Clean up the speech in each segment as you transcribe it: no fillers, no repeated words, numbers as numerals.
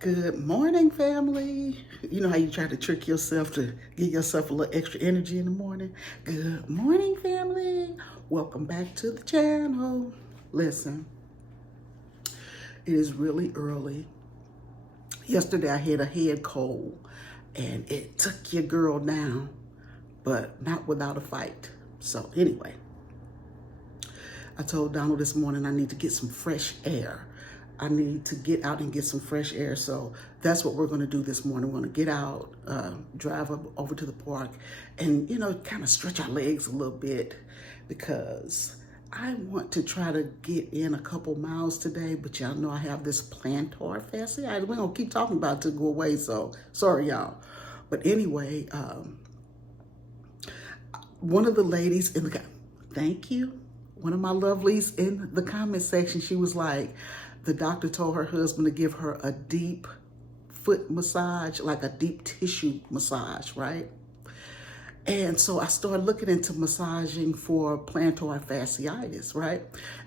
Good morning, family. You know how you try to trick yourself to give yourself a little extra energy in the morning? Good morning, family. Welcome back to the channel. Listen, it is really early. Yesterday I had a head cold and it took your girl down, but not without a fight. So anyway, I told Donald this morning I need to get some fresh air. I need to get out and get some fresh air. So that's what we're going to do this morning. We're going to get out, drive up over to the park and, kind of stretch our legs a little bit because I want to try to get in a couple miles today, but y'all know I have this plantar fasciitis. We're going to keep talking about it to go away, so sorry, y'all. But anyway, one of the ladies in the, thank you. One of my lovelies in the comment section, she was like, the doctor told her husband to give her a deep foot massage, like a deep tissue massage, right? And so I started looking into massaging for plantar fasciitis, right?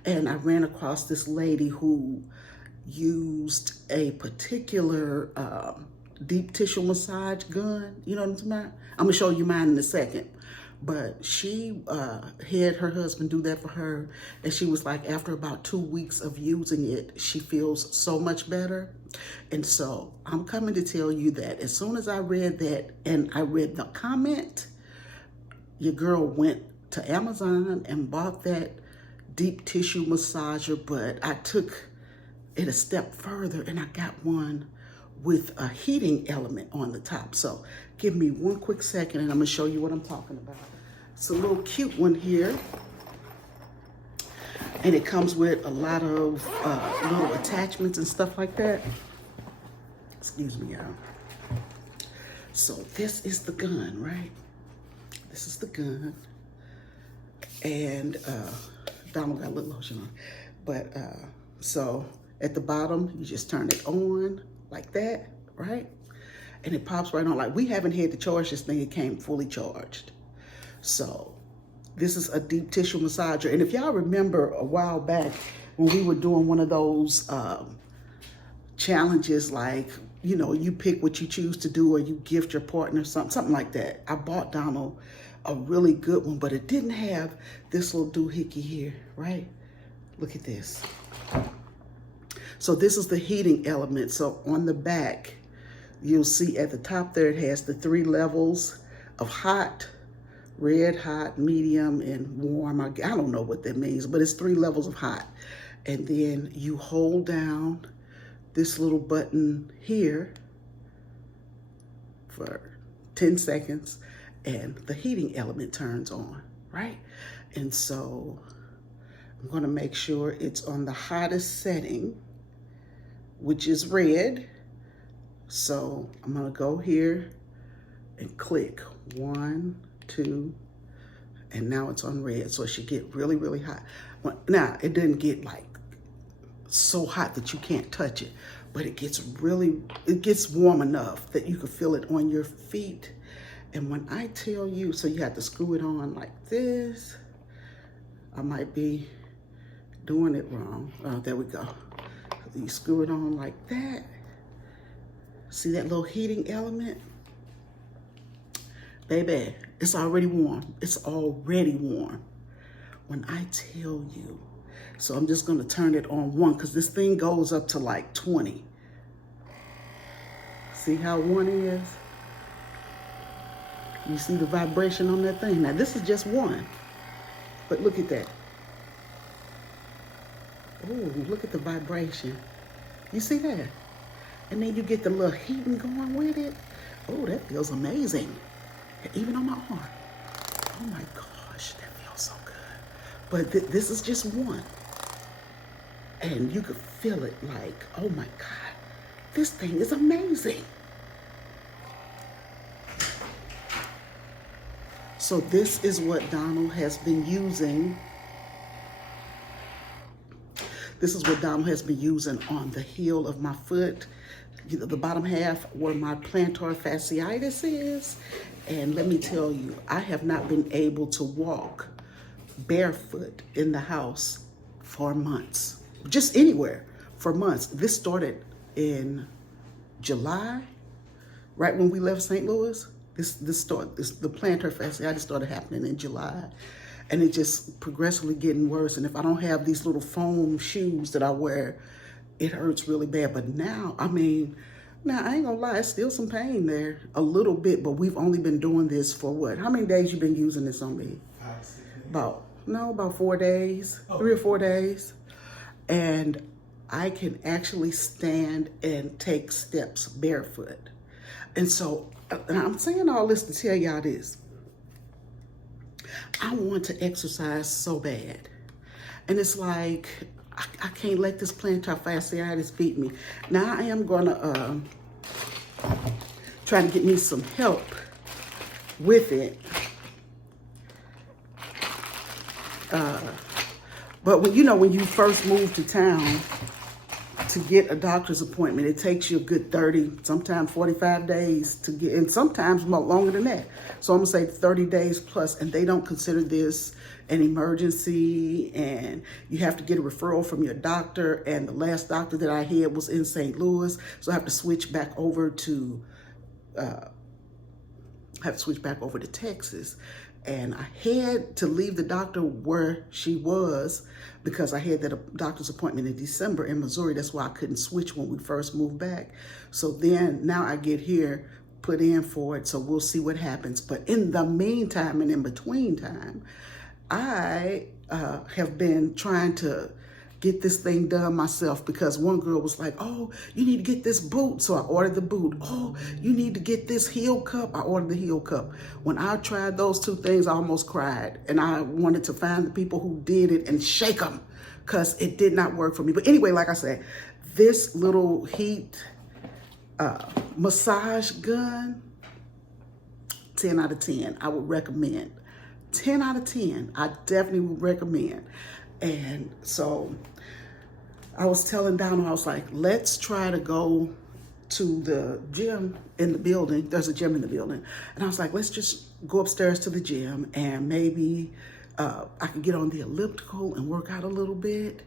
And I ran across this lady who used a particular deep tissue massage gun. You know what I'm talking about? I'm gonna show you mine in a second. But she had her husband do that for her. And she was like, after about 2 weeks of using it, she feels so much better. And so I'm coming to tell you that as soon as I read that and I read the comment, your girl went to Amazon and bought that deep tissue massager, but I took it a step further and I got one with a heating element on the top. So give me one quick second and I'm gonna show you what I'm talking about. It's a little cute one here. And it comes with a lot of little attachments and stuff like that. Excuse me, y'all. So this is the gun, right? This is the gun. And Donald got a little lotion on. But so at the bottom, you just turn it on like that, right? And it pops right on. Like, we haven't had to charge this thing. It came fully charged. So this is a deep tissue massager. And if y'all remember a while back when we were doing one of those challenges, like, you pick what you choose to do or you gift your partner something like that. I bought Donald a really good one, but it didn't have this little doohickey here, right? Look at this. So this is the heating element. So on the back, you'll see at the top there, it has the 3 levels of hot, red, hot, medium, and warm. I don't know what that means, but it's 3 levels of hot. And then you hold down this little button here for 10 seconds and the heating element turns on, right? And so I'm gonna make sure it's on the hottest setting, which is red. So I'm gonna go here and click 1, 2, and now it's on red. So it should get really, really hot. Now, it didn't get like so hot that you can't touch it, but it gets warm enough that you can feel it on your feet. And when I tell you, so you have to screw it on like this. I might be doing it wrong. Oh, there we go. You screw it on like that. See that little heating element? Baby, it's already warm. It's already warm. When I tell you, so I'm just gonna turn it on 1 because this thing goes up to like 20. See how 1 is? You see the vibration on that thing? Now this is just 1, but look at that. Oh, look at the vibration. You see that? And then you get the little heating going with it. Oh, that feels amazing. Even on my arm. Oh my gosh, that feels so good. But this is just 1. And you could feel it like, oh my God, this thing is amazing. So this is what Donald has been using. This is what Donald has been using on the heel of my foot, the bottom half where my plantar fasciitis is. And let me tell you, I have not been able to walk barefoot in the house for months, just anywhere for months. This started in July, right when we left St. Louis. The plantar fasciitis started happening in July, and it just progressively getting worse. And if I don't have these little foam shoes that I wear, it hurts really bad. But now, I mean, now I ain't gonna lie, it's still some pain there, a little bit. But we've only been doing this for what? How many days you been using this on me? 5, 6 days. About 4 days, 3 or 4 days, and I can actually stand and take steps barefoot. And so, and I'm saying all this to tell y'all this. I want to exercise so bad. And it's like, I can't let this plantar fasciitis beat me. Now I am gonna try to get me some help with it. But when when you first move to town to get a doctor's appointment, it takes you a good 30, sometimes 45 days to get, and sometimes more longer than that. So I'm gonna say 30 days plus, and they don't consider this an emergency, and you have to get a referral from your doctor. And the last doctor that I had was in St. Louis, so I have to switch back over to Texas. And I had to leave the doctor where she was because I had that doctor's appointment in December in Missouri. That's why I couldn't switch when we first moved back. So then now I get here, put in for it. So we'll see what happens. But in the meantime and in between time, I have been trying to get this thing done myself, because one girl was like, oh, you need to get this boot. So I ordered the boot. Oh, you need to get this heel cup. I ordered the heel cup. When I tried those 2 things, I almost cried. And I wanted to find the people who did it and shake them, because it did not work for me. But anyway, like I said, this little heat massage gun, 10 out of 10, I would recommend. 10 out of 10, I definitely would recommend. And so I was telling Donald, I was like, let's try to go to the gym in the building. There's a gym in the building. And I was like, let's just go upstairs to the gym, and maybe I could get on the elliptical and work out a little bit.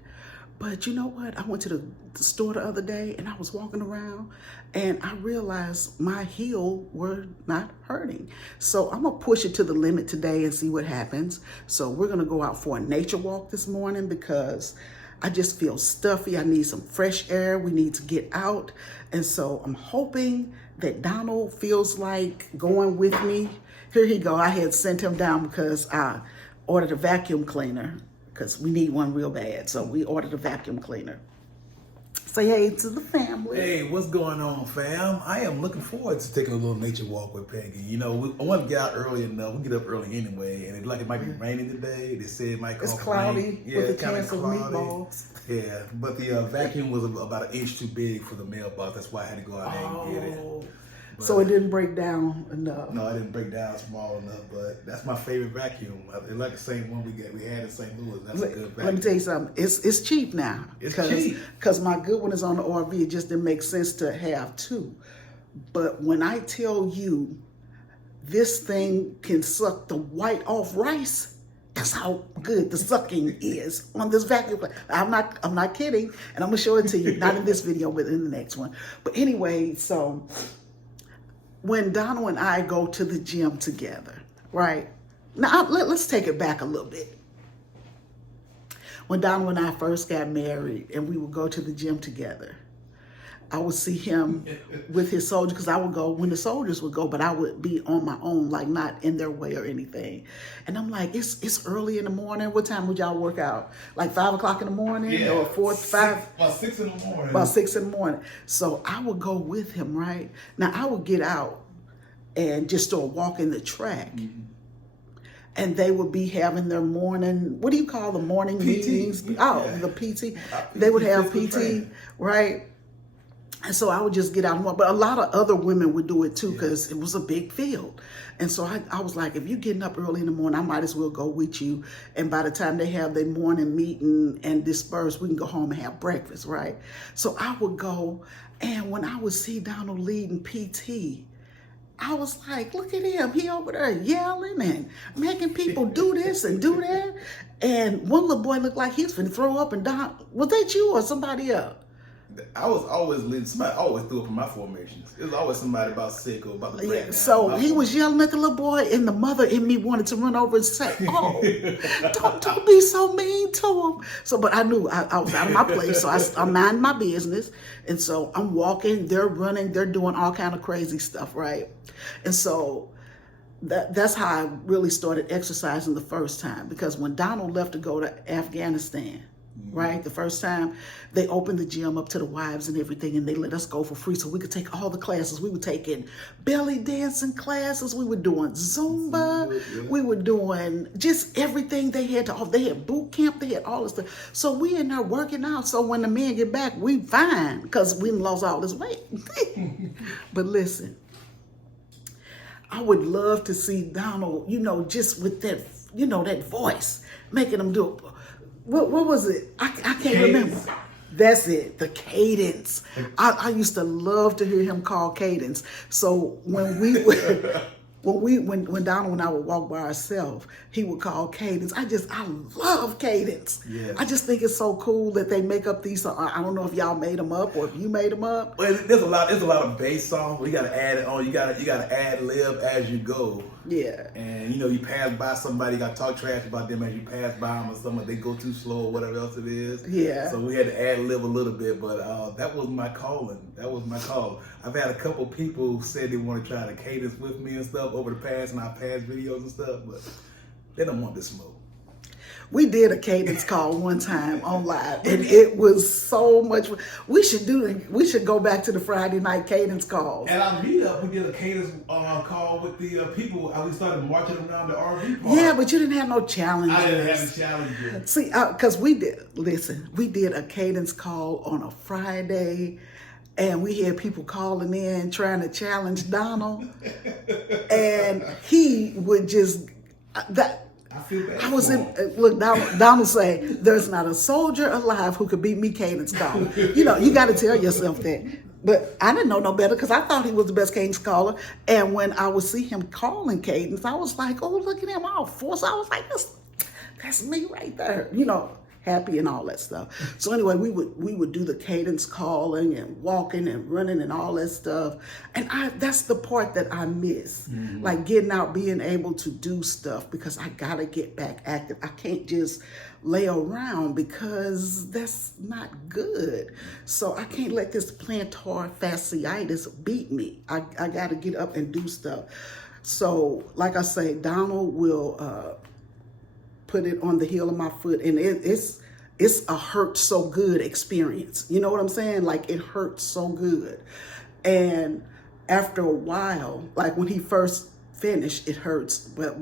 But you know what? I went to the store the other day, and I was walking around, and I realized my heel were not hurting. So I'm gonna push it to the limit today and see what happens. So we're gonna go out for a nature walk this morning, because I just feel stuffy. I need some fresh air. We need to get out. And so I'm hoping that Donald feels like going with me. Here he go. I had sent him down because I ordered a vacuum cleaner, because we need one real bad. So we ordered a vacuum cleaner. Say hey to the family. Hey, what's going on, fam? I am looking forward to taking a little nature walk with Peggy. You know, I want to get out early enough. We get up early anyway, and it might be raining today. They said it might come. It's cloudy rain. Yeah, with it's the kind cans of of meatballs. Yeah, but the vacuum was about 1 inch too big for the mailbox. That's why I had to go out there and get it. But, so it didn't break down enough. No, it didn't break down small enough, but that's my favorite vacuum. I like the same one we had in St. Louis. That's a good vacuum. Let me tell you something. It's cheap now. It's cheap. Because my good one is on the RV. It just didn't make sense to have 2. But when I tell you this thing can suck the white off rice, that's how good the sucking is on this vacuum. I'm not kidding, and I'm gonna show it to you. Not in this video, but in the next one. But anyway, so when Donald and I go to the gym together, right? Now, let's take it back a little bit. When Donald and I first got married and we would go to the gym together, I would see him with his soldiers, because I would go when the soldiers would go, but I would be on my own, like not in their way or anything. And I'm like, it's early in the morning. What time would y'all work out? Like 5 o'clock in the morning, yeah, or 4, 5? About 6 in the morning. About 6 in the morning. So I would go with him, right? Now I would get out and just start walking the track. Mm-hmm. And they would be having their morning, what do you call the morning PT. meetings? Yeah. Oh, the PT. They would have PT, training. Right? And so I would just get out and walk. But a lot of other women would do it too, because it was a big field. And so I was like, if you're getting up early in the morning, I might as well go with you. And by the time they have their morning meeting and disperse, we can go home and have breakfast, right? So I would go, and when I would see Donald leading PT, I was like, look at him. He over there yelling and making people do this and do that. And one little boy looked like he was finna throw up and die. Was that you or somebody else? I was always leading. Somebody always threw up in my formations. It was always somebody about sick or about to break down. So he was yelling at the little boy, and the mother in me wanted to run over and say, "Oh, don't be so mean to him." So, but I knew I was out of my place, so I mind my business, and so I'm walking. They're running. They're doing all kind of crazy stuff, right? And so that's how I really started exercising the first time, because when Donald left to go to Afghanistan, right, the first time, they opened the gym up to the wives and everything, and they let us go for free so we could take all the classes. We were taking belly dancing classes, we were doing Zumba, we were doing just everything they had to offer. They had boot camp, they had all this stuff. So we in there working out, so when the men get back, we fine, because we lost all this weight. But listen, I would love to see Donald, just with that, that voice, making him do it. What was it? I can't remember. That's it, the cadence. I used to love to hear him call cadence. So when when Donald and I would walk by ourselves, he would call cadence. I love cadence. Yes. I just think it's so cool that they make up these. I don't know if y'all made them up or if you made them up. Well, there's a lot of bass songs. You got to add it on. You got to ad lib as you go. Yeah. And you pass by somebody, you got to talk trash about them as you pass by them, or something they go too slow or whatever else it is. Yeah. So we had to ad lib a little bit, but that was my calling. That was my call. I've had a couple people say they want to try to cadence with me and stuff over the past, and our past videos and stuff, but they don't want this smoke. We did a cadence call one time on live, and it was so much. We should go back to the Friday night cadence calls. At our meetup, we did a cadence call with the people. We started marching around the RV park. Yeah, but you didn't have no challenges. I didn't have the challenges. See, because we did a cadence call on a Friday, and we had people calling in trying to challenge Donald, and he would just that. I feel bad. I was in, look, Donald say, there's not a soldier alive who could beat me cadence caller. You got to tell yourself that. But I didn't know no better, because I thought he was the best cadence caller. And when I would see him calling cadence, I was like, oh, look at him, all force. I was like, that's me right there. Happy and all that stuff. So anyway, we would do the cadence calling and walking and running and all that stuff. And that's the part that I miss. Mm-hmm. Like getting out, being able to do stuff, because I gotta get back active. I can't just lay around, because that's not good. So I can't let this plantar fasciitis beat me. I gotta get up and do stuff. So like I say, Donald will put it on the heel of my foot, and it's a hurt so good experience. You know what I'm saying? Like, it hurts so good. And after a while, like when he first finished, it hurts. But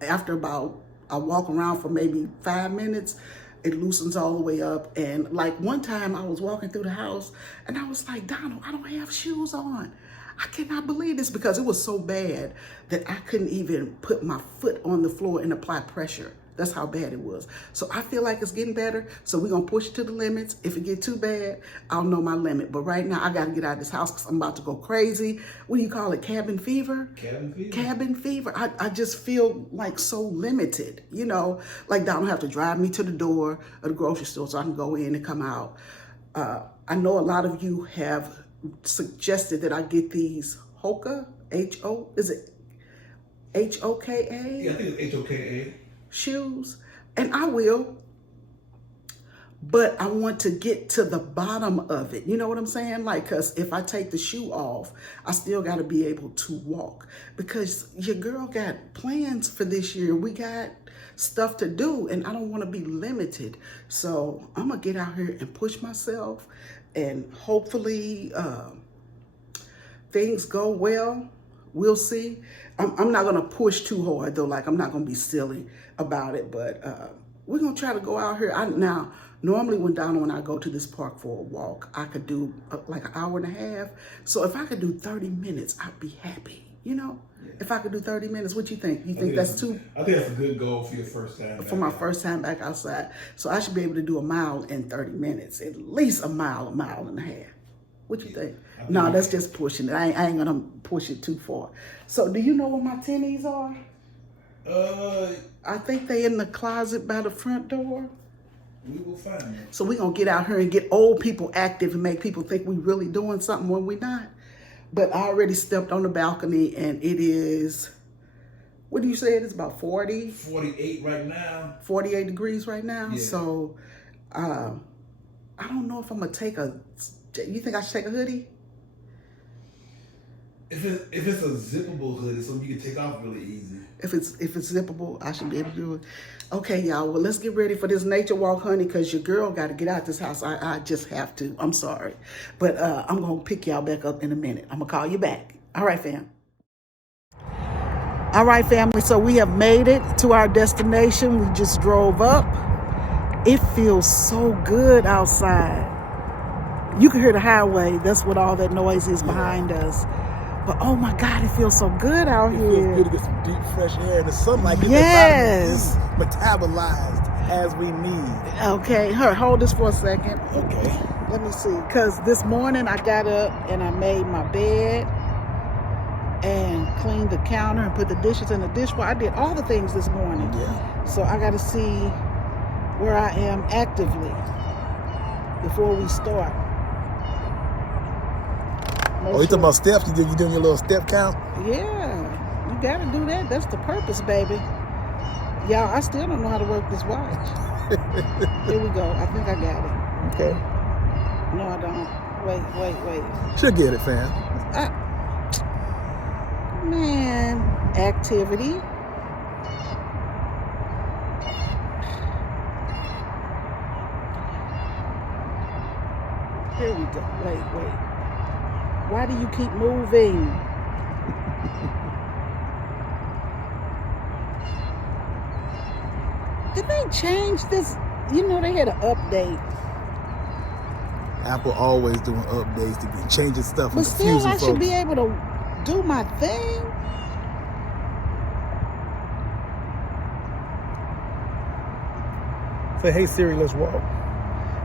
after about, I walk around for maybe 5 minutes, it loosens all the way up. And like one time I was walking through the house, and I was like, Donald, I don't have shoes on. I cannot believe this, because it was so bad that I couldn't even put my foot on the floor and apply pressure. That's how bad it was. So I feel like it's getting better. So we're going to push it to the limits. If it get too bad, I'll know my limit. But right now, I got to get out of this house, because I'm about to go crazy. What do you call it? Cabin fever? Cabin fever. Cabin fever. I just feel like so limited, like Donald have to drive me to the door of the grocery store so I can go in and come out. I know a lot of you have suggested that I get these Hoka, is it H-O-K-A? Yeah, I think it's H-O-K-A. Shoes, and I will, but I want to get to the bottom of it. You know what I'm saying? Like, because if I take the shoe off, I still got to be able to walk, because your girl got plans for this year. We got stuff to do, and I don't want to be limited. So I'm gonna get out here and push myself, and hopefully things go well. We'll see. I'm not gonna push too hard though. Like, I'm not gonna be silly about it, but we're gonna try to go out here. Now, normally when Donald and I go to this park for a walk, I could do like an hour and a half. So if I could do 30 minutes, I'd be happy. Yeah. If I could do 30 minutes, what you think? You think that's too? I think that's a good goal for your first time. For my first time back outside. So I should be able to do a mile in 30 minutes, at least a mile and a half. What you think? No, that's just pushing it. I ain't gonna push it too far. So do you know where my tennies are? I think they in the closet by the front door. We will find them. So we're going to get out here and get old people active and make people think we really doing something when we're not. But I already stepped on the balcony and it is, what do you say it is, about 40? 48 right now. 48 degrees right now. Yeah. So I don't know if I'm going to take you think I should take a hoodie? If it's a zippable hoodie, so you can take off really easy. If it's zippable, I should be able to do it. Okay, y'all. Well, let's get ready for this nature walk, honey, because your girl got to get out this house. I just have to. I'm sorry. But I'm going to pick y'all back up in a minute. I'm going to call you back. All right, fam. All right, family. So we have made it to our destination. We just drove up. It feels so good outside. You can hear the highway. That's what all that noise is behind us. But oh my God, it feels so good out here. It feels good to get some deep, fresh air. The sunlight gets yes. metabolized as we need. Okay, hold this for a second. Okay. Let me see. Because this morning I got up and I made my bed and cleaned the counter and put the dishes in the dishwasher. I did all the things this morning. Yeah. So I got to see where I am actively before we start. You talking about steps? You doing your little step count? Yeah, you gotta do that. That's the purpose, baby. Y'all, I still don't know how to work this watch. Here we go. I think I got it. Okay. No, I don't. Wait. She'll get it, fam. Man, activity. Here we go. Wait. Why do you keep moving? Did they change this? You know, they had an update. Apple always doing updates to be changing stuff. But still, I should be able to do my thing. Say, hey Siri, let's walk.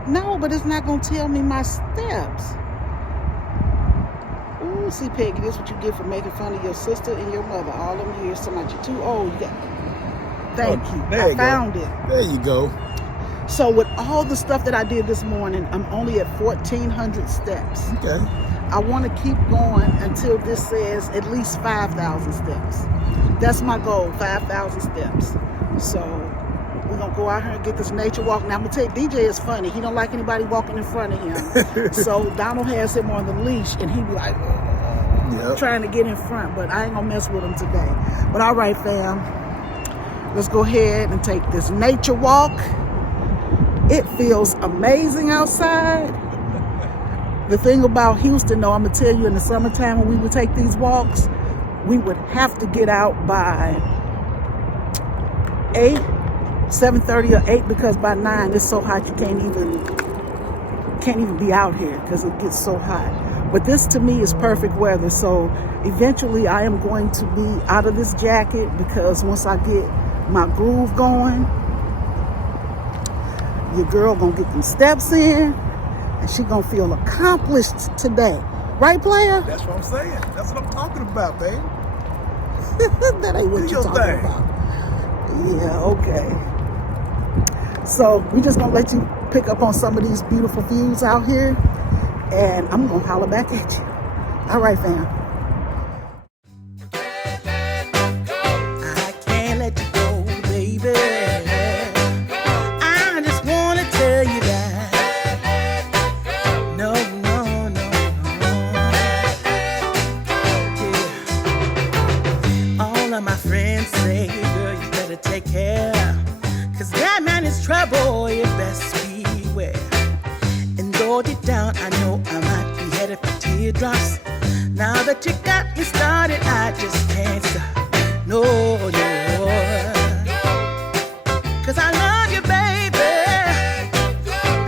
No, but it's not going to tell me my steps. Ooh, see, Peggy, this is what you get for making fun of your sister and your mother all them years. Somebody, you're too old. You got... Thank you. I found it. There you go. So with all the stuff that I did this morning, I'm only at 1,400 steps. Okay. I want to keep going until this says at least 5,000 steps. That's my goal, 5,000 steps. So we're going to go out here and get this nature walk. Now, I'm going to tell you, DJ is funny. He don't like anybody walking in front of him. So Donald has him on the leash, and he be like, trying to get in front. But I ain't going to mess with him today. But all right, fam. Let's go ahead and take this nature walk. It feels amazing outside. The thing about Houston, though, I'm going to tell you, in the summertime when we would take these walks, we would have to get out by 7:30 or 8, because by 9 it's so hot you can't even be out here because it gets so hot. But this to me is perfect weather. So eventually I am going to be out of this jacket, because once I get my groove going, your girl gonna get them steps in, and she gonna feel accomplished today. Right, player? That's what I'm saying. That's what I'm talking about, babe. That ain't what you're talking about. Yeah, okay. So we just gonna let you pick up on some of these beautiful views out here, and I'm gonna holler back at you. All right, fam. I can't let you go, baby. I just wanna tell you that. No. Yeah. All of my friends say, girl, you better take care, 'cause that man is trouble, you best beware. And though deep down I know I might be headed for teardrops, now that you got me started, I just can't stop. No. 'Cause I love you, baby.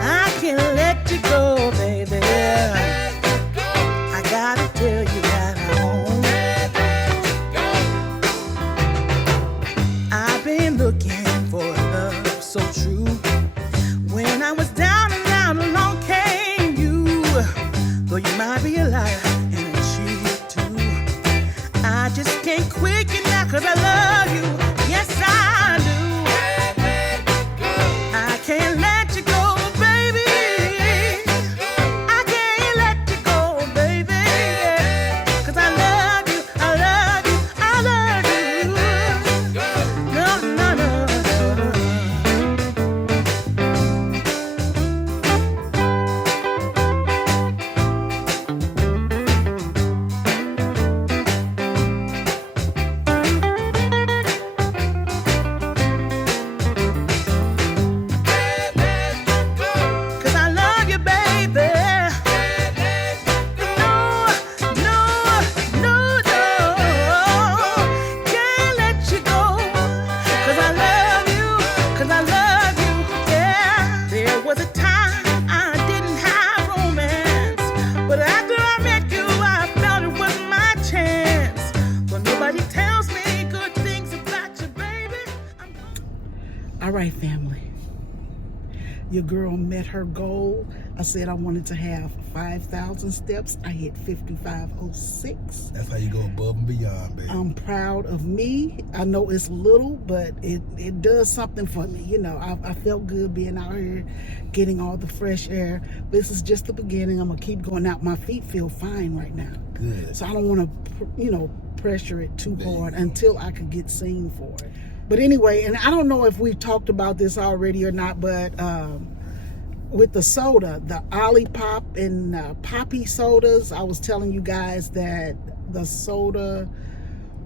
I can't let you go, baby. I gotta tell you that I've been looking for love so true. When I was down and out, along came you. Though you might be a liar and a cheat too, I just can't quit you now, 'cause I love you. Yes, I do. I can't let you go. right, family. Your girl met her goal. I said I wanted to have 5,000 steps. I hit 5,506. That's how you go above and beyond, baby. I'm proud of me. I know it's little, but it does something for me. You know, I felt good being out here, getting all the fresh air. This is just the beginning. I'm going to keep going out. My feet feel fine right now. Good. So I don't want to, pressure it too hard until I could get seen for it. But anyway, and I don't know if we've talked about this already or not, but with the soda, the Olipop and Poppy sodas, I was telling you guys that the soda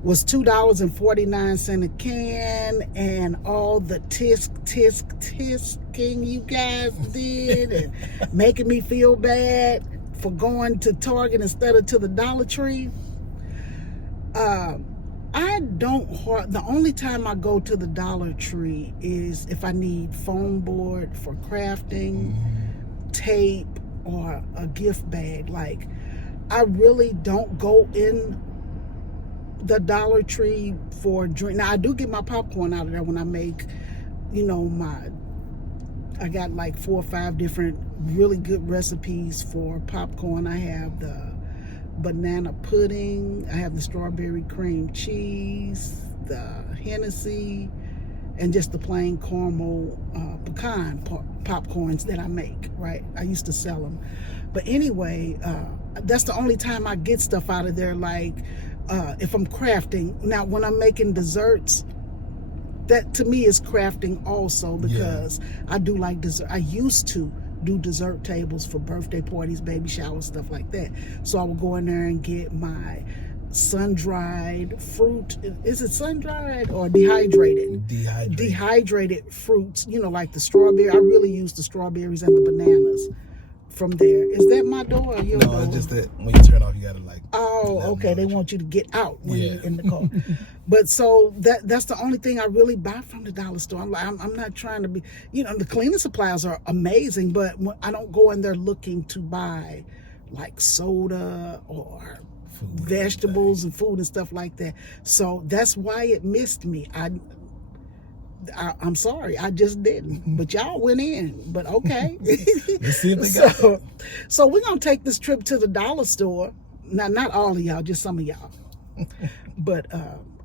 was $2.49 a can, and all the tisking you guys did and making me feel bad for going to Target instead of to the Dollar Tree. The only time I go to the Dollar Tree is if I need foam board for crafting, tape, or a gift bag. Like, I really don't go in the Dollar Tree for drink. Now, I do get my popcorn out of there when I make, I got like 4 or 5 different really good recipes for popcorn. I have the banana pudding, I have the strawberry cream cheese, the Hennessy, and just the plain caramel pecan popcorns that I make, right? I used to sell them. But anyway, that's the only time I get stuff out of there, like if I'm crafting. Now, when I'm making desserts, that to me is crafting also, because I do like dessert. I used to do dessert tables for birthday parties, baby showers, stuff like that. So I would go in there and get my sun-dried fruit. Is it sun-dried or dehydrated? Dehydrated fruits, like the strawberry. I really use the strawberries and the bananas from there. Is that my door or your door? No, it's just that when you turn off, you gotta like. Oh, okay. They want you to get out when you're in the car. But so that's the only thing I really buy from the dollar store. I'm not trying to be, the cleaning supplies are amazing, but I don't go in there looking to buy like soda or vegetables and food and stuff like that. So that's why it missed me. I'm sorry, I just didn't. But y'all went in. But okay. Let's see if they got it. So we're gonna take this trip to the dollar store. Now, not all of y'all, just some of y'all. But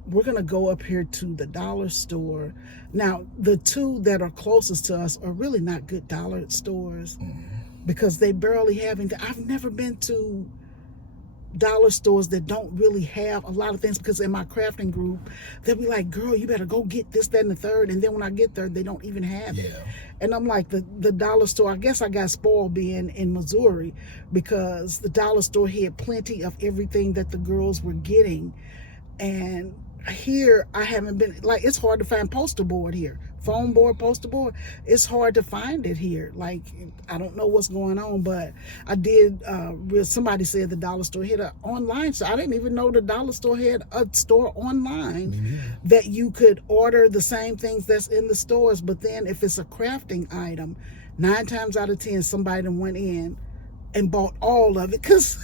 we're gonna go up here to the dollar store. Now, the 2 that are closest to us are really not good dollar stores because they barely have anything. I've never been to dollar stores that don't really have a lot of things, because in my crafting group they'll be like, girl, you better go get this, that, and the third, and then when I get there they don't even have it. And I'm like, the dollar store, I guess I got spoiled being in Missouri, because the dollar store had plenty of everything that the girls were getting, and here I haven't been. Like, it's hard to find poster board here, foam board, poster board. It's hard to find it here. Like, I don't know what's going on, but I did. Somebody said the dollar store had an online store. I didn't even know the dollar store had a store online that you could order the same things that's in the stores. But then if it's a crafting item, 9 times out of 10 somebody went in and bought all of it, because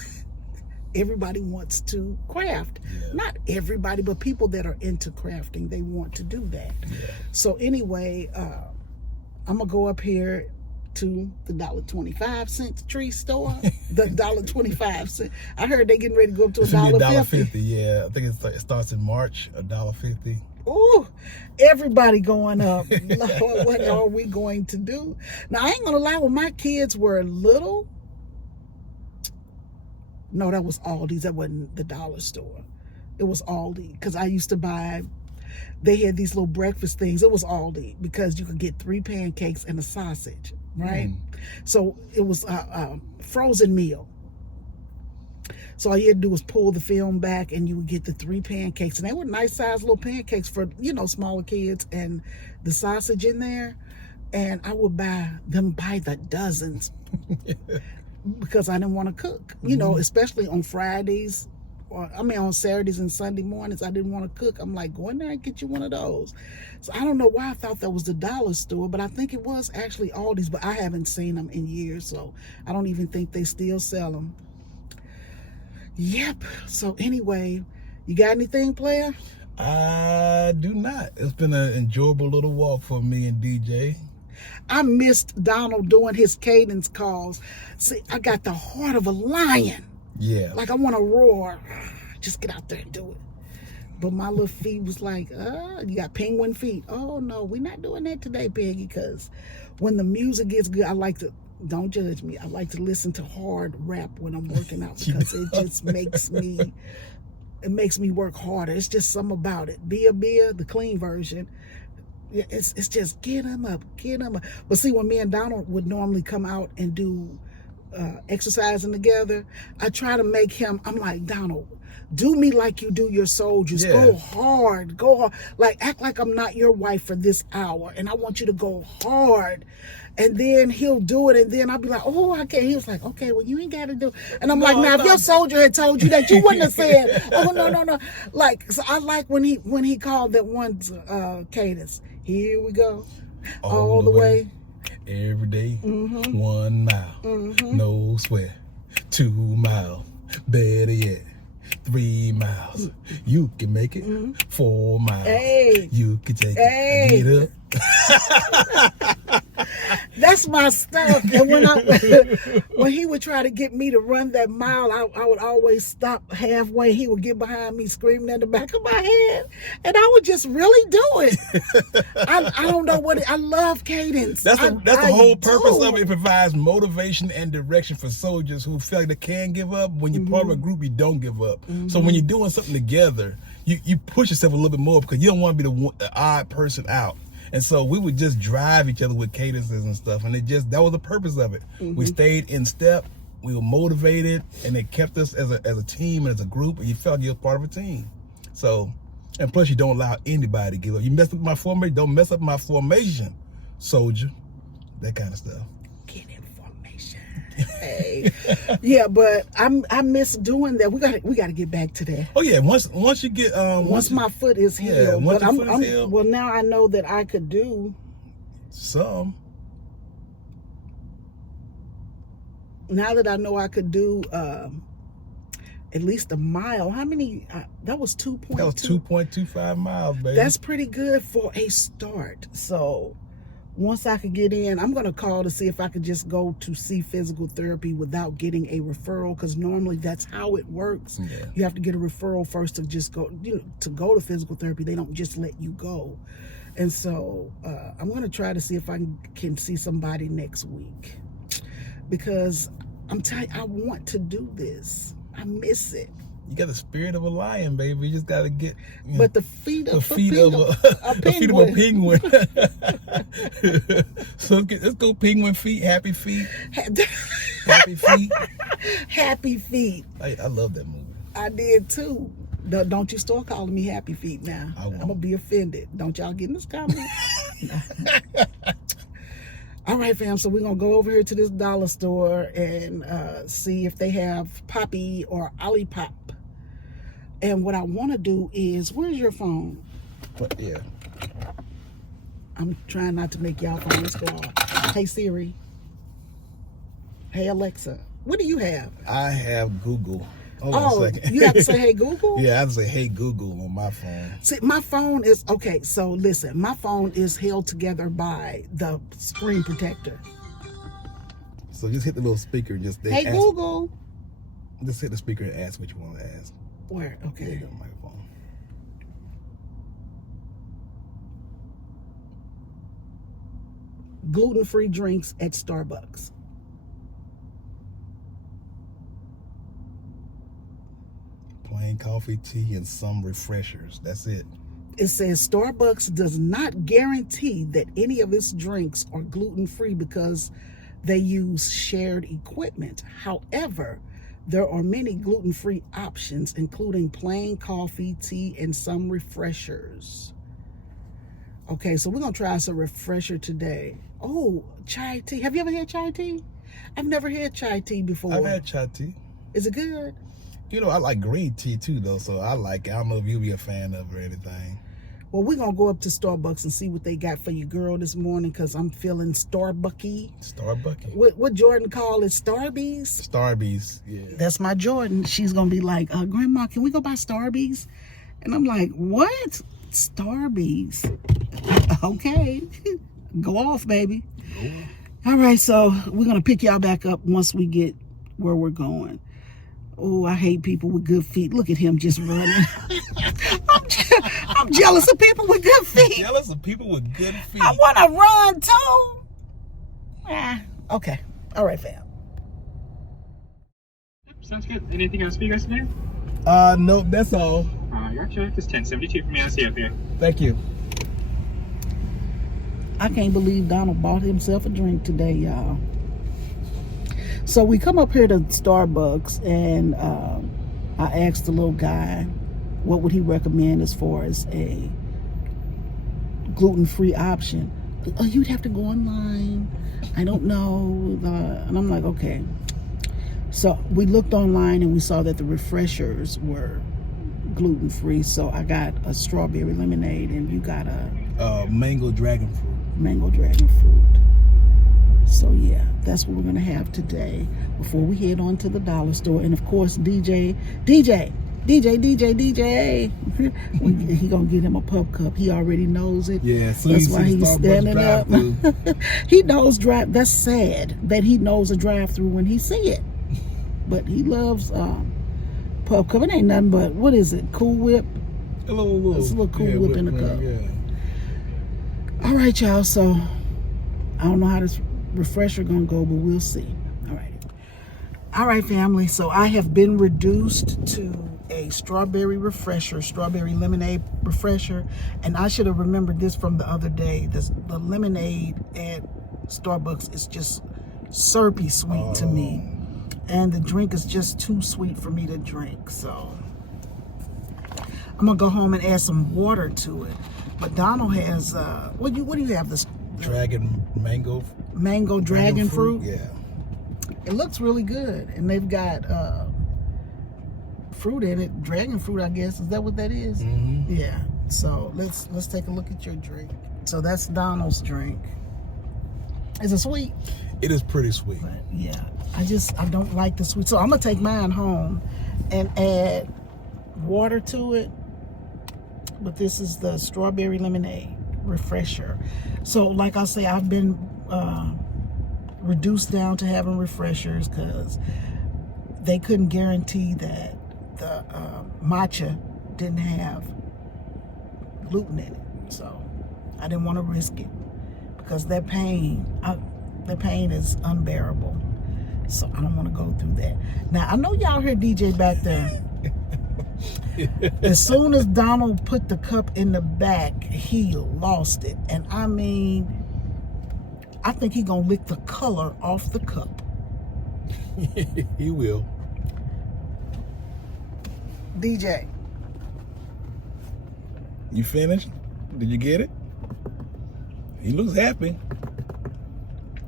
everybody wants to craft. Not everybody, but people that are into crafting, they want to do that. So anyway, I'm gonna go up here to the $1.25 tree store. The $1.25. I heard they getting ready to go up to $1.50. Yeah, I think it starts in March. $1.50. Ooh, everybody going up. Lord, what are we going to do? Now, I ain't gonna lie, when my kids were little, no, that was Aldi's. That wasn't the dollar store. It was Aldi, because I used to buy, they had these little breakfast things. It was Aldi, because you could get 3 pancakes and a sausage, right? So it was a frozen meal. So all you had to do was pull the film back and you would get the 3 pancakes. And they were nice sized little pancakes for, smaller kids, and the sausage in there. And I would buy them by the dozens. Because I didn't want to cook, especially on Fridays, on Saturdays and Sunday mornings. I didn't want to cook. I'm like, go in there and get you one of those. So I don't know why I thought that was the dollar store, but I think it was actually Aldi's, but I haven't seen them in years, so I don't even think they still sell them. Yep. So anyway, you got anything, player? I do not. It's been an enjoyable little walk for me and DJ. I missed Donald doing his cadence calls. See, I got the heart of a lion. Yeah. Like I want to roar. Just get out there and do it. But my little feet was like, you got penguin feet. Oh, no, we're not doing that today, Peggy, because when the music gets good, I like to, don't judge me, I like to listen to hard rap when I'm working out because it just makes me, work harder. It's just something about it. Bia, the clean version. It's just get him up. But see, when me and Donald would normally come out and do exercising together, I try to make him, I'm like, Donald, do me like you do your soldiers. Yeah. Go hard. Like, act like I'm not your wife for this hour. And I want you to go hard. And then he'll do it. And then I'll be like, oh, I can't. He was like, okay, well, you ain't got to do it. And I'm like, now, if your soldier had told you that, you wouldn't have said, oh, no. Like, so I like when he called that one cadence. Here we go. All the way. Every day. 1 mile. No sweat. 2 miles. Better yet. 3 miles. You can make it. 4 miles. Hey. You can take it. Get up. That's my stuff. And when he would try to get me to run that mile, I would always stop halfway. He would get behind me screaming at the back of my head, and I would just really do it. I don't know I love cadence. That's the whole purpose of it. It provides motivation and direction for soldiers who feel like they can't give up. When you're part of a group, you don't give up. So when you're doing something together, you push yourself a little bit more because you don't want to be the odd person out. And so we would just drive each other with cadences and stuff. And that was the purpose of it. We stayed in step. We were motivated, and it kept us as a team and as a group. And you felt like you were part of a team. So, and plus you don't allow anybody to give up. You messed up my formation, don't mess up my formation, soldier. That kind of stuff. Get in formation. Hey. Yeah, but I miss doing that. We got to get back to that. Oh yeah, once you get once my foot is healed. But I'm healed. Well, now I know that I could do some. Now that I know I could do at least a mile. How many? That was 2.2. That was 2.25 miles, baby. That's pretty good for a start. So once I could get in, I'm going to call to see if I could just go to see physical therapy without getting a referral, because normally that's how it works. Yeah. You have to get a referral first to just go, to go to physical therapy. They don't just let you go. And so I'm going to try to see if I can see somebody next week, because I'm telling you, I want to do this. I miss it. You got the spirit of a lion, baby. You just got to get. But the feet of a penguin. So let's go penguin feet, happy feet. Happy feet. Happy feet. I love that movie. I did too. Don't you start calling me Happy Feet now. I'm going to be offended. Don't y'all get in this comment? All right, fam. So we're going to go over here to this dollar store and see if they have Poppy or Olipop. And what I want to do is, where's your phone? But yeah. I'm trying not to make y'all phones go off. Hey, Siri. Hey, Alexa. What do you have? I have Google. Hold on a second. You have to say, hey, Google? Yeah, I have to say, hey, Google on my phone. See, my phone is, okay, so listen, my phone is held together by the screen protector. So just hit the little speaker and just hey, Google. Just hit the speaker and ask what you want to ask. Where? Okay. There you go, microphone. Gluten-free drinks at Starbucks. Plain coffee, tea, and some refreshers. That's it. It says Starbucks does not guarantee that any of its drinks are gluten-free because they use shared equipment. However, there are many gluten-free options, including plain coffee, tea, and some refreshers. Okay, so we're going to try some refresher today. Oh, chai tea. Have you ever had chai tea? I've never had chai tea before. I've had chai tea. Is it good? You know, I like green tea too, though, so I like it. I don't know if you'll be a fan of it or anything. Well, we're going to go up to Starbucks and see what they got for your girl this morning, because I'm feeling Starbucky. Starbucky. What Jordan called it, Starbies? Starbies, yeah. That's my Jordan. She's going to be like, Grandma, can we go by Starbies? And I'm like, what? Starbies. Okay. Go off, baby. All right, so we're going to pick y'all back up once we get where we're going. Oh, I hate people with good feet. Look at him just running. I'm jealous of people with good feet. Jealous of people with good feet. I want to run too. Okay. All right, fam. Sounds good. Anything else for you guys today? Nope, that's all. Gotcha. Just 1072 for me. I'll see you up here. Thank you. I can't believe Donald bought himself a drink today, y'all. So we come up here to Starbucks, and I asked the little guy what would he recommend as far as a gluten-free option. Oh, you'd have to go online. I don't know. And I'm like, okay. So we looked online and we saw that the refreshers were gluten-free. So I got a strawberry lemonade, and you got a Mango dragon fruit. mango dragon fruit. So yeah, that's what we're gonna have today before we head on to the dollar store. And of course, DJ, he gonna get him a pup cup. He already knows it. Yeah, so that's why he's standing up. drive-thru. He knows drive. That's sad that he knows a drive-through when he see it. But he loves pup cup. It ain't nothing but, what is it? Cool Whip. It's a little Cool Whip in a cup. Yeah. All right, y'all. So I don't know how this refresher gonna go, but we'll see. All right, family. So I have been reduced to a strawberry lemonade refresher, and I should have remembered this from the other day. The lemonade at Starbucks is just syrupy sweet to me, and the drink is just too sweet for me to drink. So I'm gonna go home and add some water to it. But Donald has what do you have? This mango dragon fruit. Yeah. It looks really good, and they've got fruit in it. Dragon fruit, I guess. Is that what that is? Mm-hmm. Yeah. So let's take a look at your drink. So that's Donald's drink. Is it sweet? It is pretty sweet. But yeah, I don't like the sweet. So I'm gonna take mine home and add water to it. But this is the strawberry lemonade refresher. So like I say, I've been reduced down to having refreshers because they couldn't guarantee that the matcha didn't have gluten in it. So I didn't want to risk it because that pain is unbearable. So I don't want to go through that. Now I know y'all heard DJ back there. As soon as Donald put the cup in the back, he lost it. And I mean, I think he gonna lick the color off the cup. He will. DJ. You finished? Did you get it? He looks happy.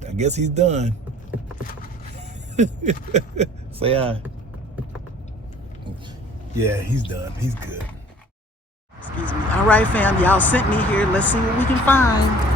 I guess he's done. Say hi. Yeah, he's done. He's good. Excuse me. All right, fam. Y'all sent me here. Let's see what we can find.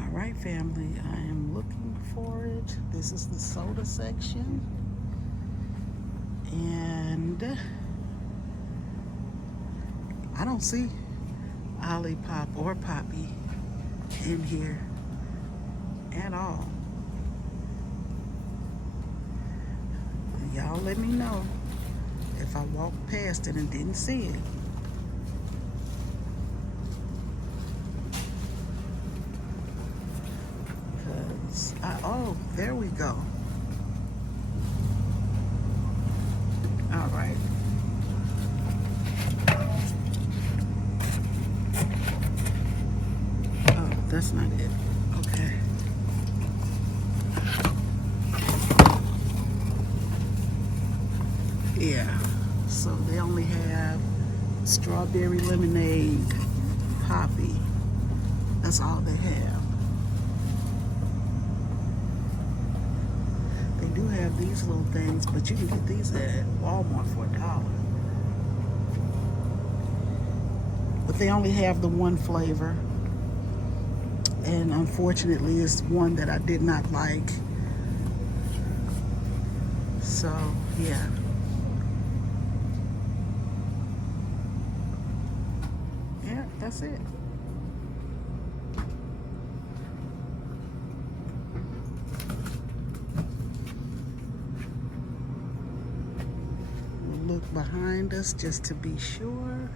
All right, family, I am looking for it. This is the soda section, and I don't see Olipop or Poppy in here at all. Y'all let me know if I walked past it and didn't see it. Oh, there we go. All right. Oh, that's not it. Okay. Yeah. So they only have strawberry lemonade, Poppy. That's all they have. do have these little things, but you can get these at Walmart for $1. But they only have the one flavor. And unfortunately, it's one that I did not like. So, yeah. Yeah, that's it. We'll look behind us just to be sure.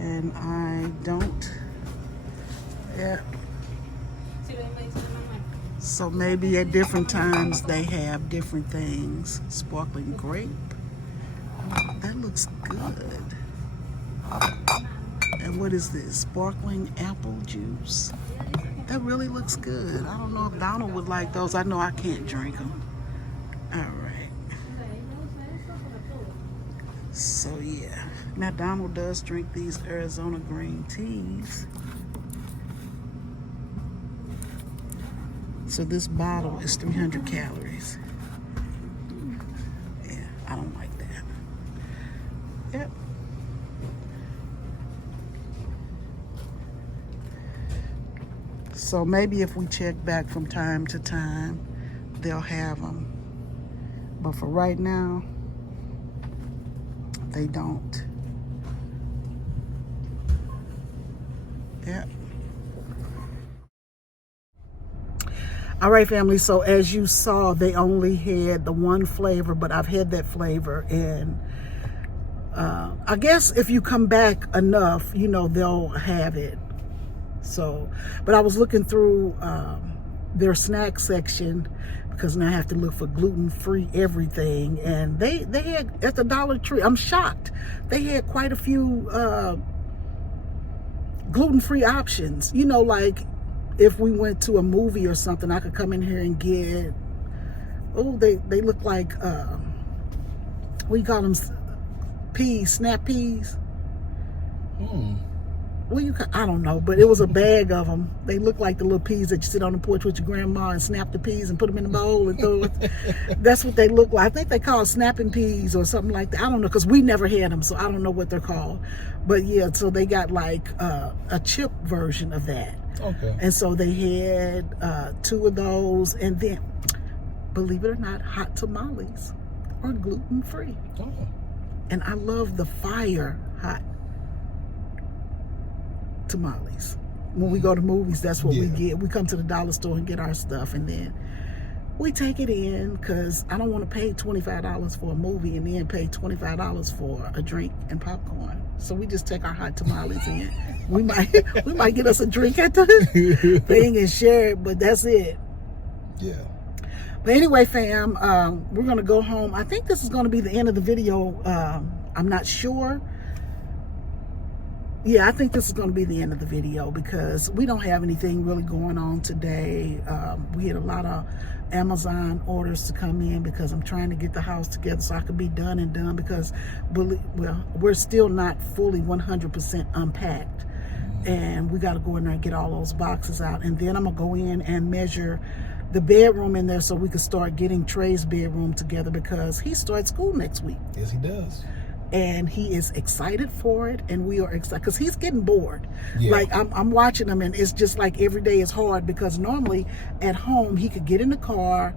And I don't. Yeah. So maybe at different times they have different things. Sparkling grape. That looks good. And what is this? Sparkling apple juice. That really looks good. I don't know if Donald would like those. I know I can't drink them. All right. So yeah. Now Donald does drink these Arizona green teas. So this bottle is 300 calories. Yeah, I don't like that. Yep. So maybe if we check back from time to time, they'll have them. But for right now, they don't. Yep. All right, family, so as you saw, they only had the one flavor, but I've had that flavor, and I guess if you come back enough, you know, they'll have it. So, but I was looking through their snack section, because now I have to look for gluten-free everything, and they had, at the Dollar Tree, I'm shocked, they had quite a few gluten-free options, you know, like if we went to a movie or something, I could come in here and get, oh, they look like, what do you call them, peas, snap peas? Well, I don't know, but it was a bag of them. They look like the little peas that you sit on the porch with your grandma and snap the peas and put them in the bowl and throw it. That's what they look like. I think they call snapping peas or something like that. I don't know, because we never had them, so I don't know what they're called. But yeah, so they got like a chip version of that. Okay. And so they had 2 of those, and then, believe it or not, hot tamales are gluten-free. Oh. And I love the fire hot tamales. When we go to movies, that's what we get. We come to the dollar store and get our stuff, and then we take it in, because I don't want to pay $25 for a movie and then pay $25 for a drink and popcorn. So we just take our hot tamales in. We might get us a drink at the thing and share it, but that's it. Yeah. But anyway, fam, we're gonna go home. I think this is gonna be the end of the video. I'm not sure. Yeah, I think this is going to be the end of the video, because we don't have anything really going on today. We had a lot of Amazon orders to come in, because I'm trying to get the house together so I could be done and done, because, well, we're still not fully 100% unpacked. And we got to go in there and get all those boxes out. And then I'm going to go in and measure the bedroom in there so we can start getting Trey's bedroom together, because he starts school next week. Yes, he does. And he is excited for it, and we are excited, because he's getting bored. Yeah. Like I'm watching him, and it's just like every day is hard, because normally at home he could get in the car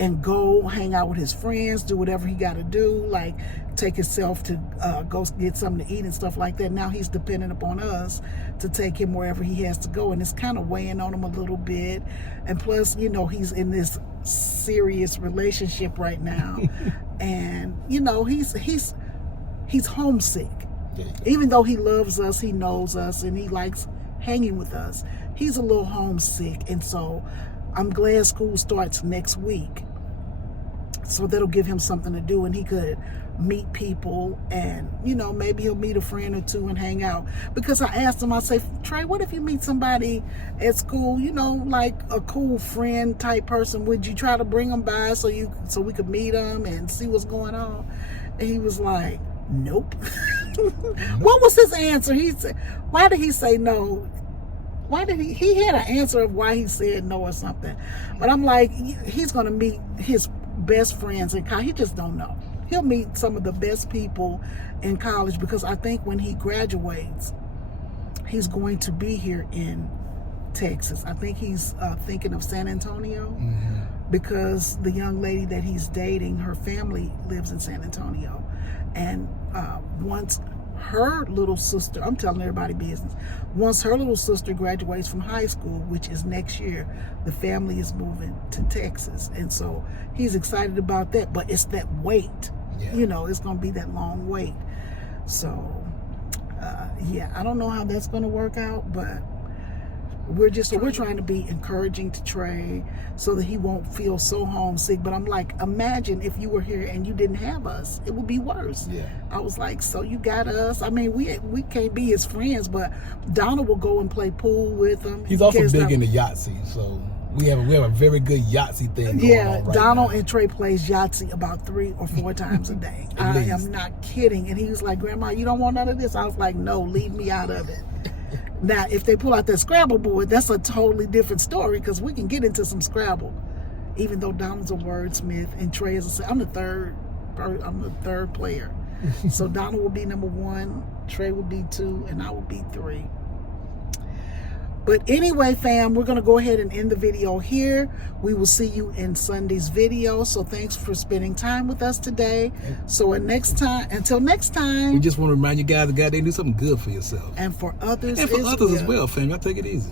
and go hang out with his friends, do whatever he got to do, like take himself to go get something to eat and stuff like that. Now he's dependent upon us to take him wherever he has to go, and it's kind of weighing on him a little bit. And plus, you know, he's in this serious relationship right now, and you know, he's homesick. Even though he loves us, he knows us, and he likes hanging with us, he's a little homesick. And so I'm glad school starts next week, so that'll give him something to do, and he could meet people, and you know, maybe he'll meet a friend or 2 and hang out. Because I asked him, I say, Trey, what if you meet somebody at school, you know, like a cool friend type person, would you try to bring them by so we could meet them and see what's going on? And he was like, nope. What was his answer? He said, why did he say no? Why did he had an answer of why he said no or something. But I'm like, he's going to meet his best friends in college. He just don't know. He'll meet some of the best people in college because I think when he graduates, he's going to be here in Texas. I think he's thinking of San Antonio because the young lady that he's dating, her family lives in San Antonio. And once her little sister, I'm telling everybody business, once her little sister graduates from high school, which is next year, the family is moving to Texas. And so he's excited about that, but it's that wait. Yeah. You know, it's going to be that long wait. So, yeah, I don't know how that's going to work out, but we're trying to be encouraging to Trey so that he won't feel so homesick. But I'm like, imagine if you were here and you didn't have us, it would be worse. Yeah. I was like, so you got us. I mean, we can't be his friends, but Donald will go and play pool with him. He's also big into Yahtzee, so we have a very good Yahtzee thing going on right Donald now. and Trey plays Yahtzee about 3 or 4 times a day. At I least. am not kidding. And he was like, Grandma, you don't want none of this? I was like, no, leave me out of it. Now, if they pull out that Scrabble board, that's a totally different story because we can get into some Scrabble. Even though Donald's a wordsmith and Trey is I'm the third player. So Donald will be number 1, Trey will be 2, and I will be 3. But anyway, fam, we're going to go ahead and end the video here. We will see you in Sunday's video. So thanks for spending time with us today. So until next time. We just want to remind you guys to goddamn do something good for yourself. And for others And for others as well, fam. Y'all take it easy.